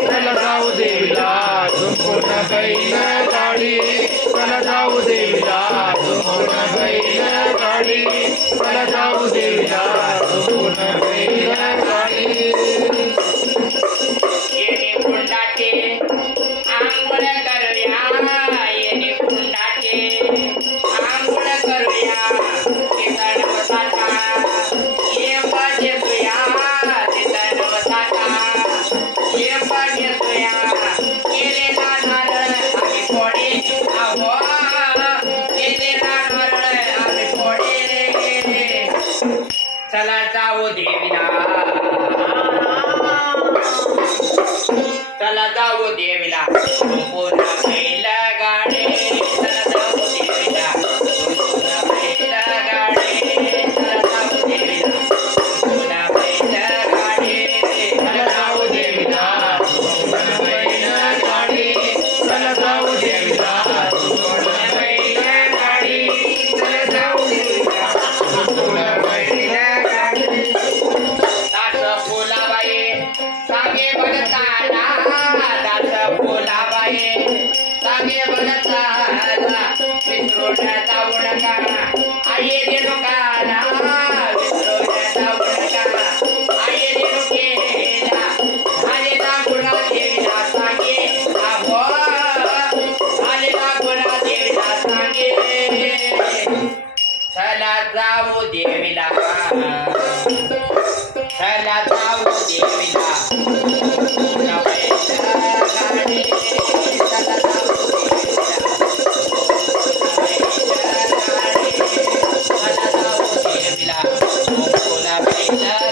चला जाऊ देवीला झुंपून बैल गाडी चला जाऊ देवीला झुंपून बैल गाडी येणे कुंडाचे आंघोळ करूया येणे कुंडाचे आंघोळ करूया तिथं नवसाचा ये बजेतूया तिथं नवसाचा ये बजेतूया केलेला नारळ आम्ही फोडे आहो केलेला नारळ आम्ही फोडे चला जाऊ देवीला चला जाऊ देवीला संपूर्ण बैल गाडे चला जाऊ देवीला संपूर्ण बैल गाडे चला जाऊ देवीला संपूर्ण बैल गाडे चला जाऊ देवीला झुंपून बैल गाडी चला जाऊ देवीला झुंपून बैल गाडी चला जाऊ देवीला झुंपून बैल गाडी दास फुलाबाई सांगे बघताना दास फुलाबाई सांगे बघताना विसरून जाऊ नका आई रेणुकाला विसरून जाऊ नका आई रेणुकेला आलेला गुणा देवीला सांगे आहो आलेला गुणा देवीला सांगे चला जाऊ देवीला चला जाऊ देवीला संपूर्ण बैल गाडी चला जाऊ देवीला संपूर्ण बैल गाडी चला जाऊ देवीला संपूर्ण बैल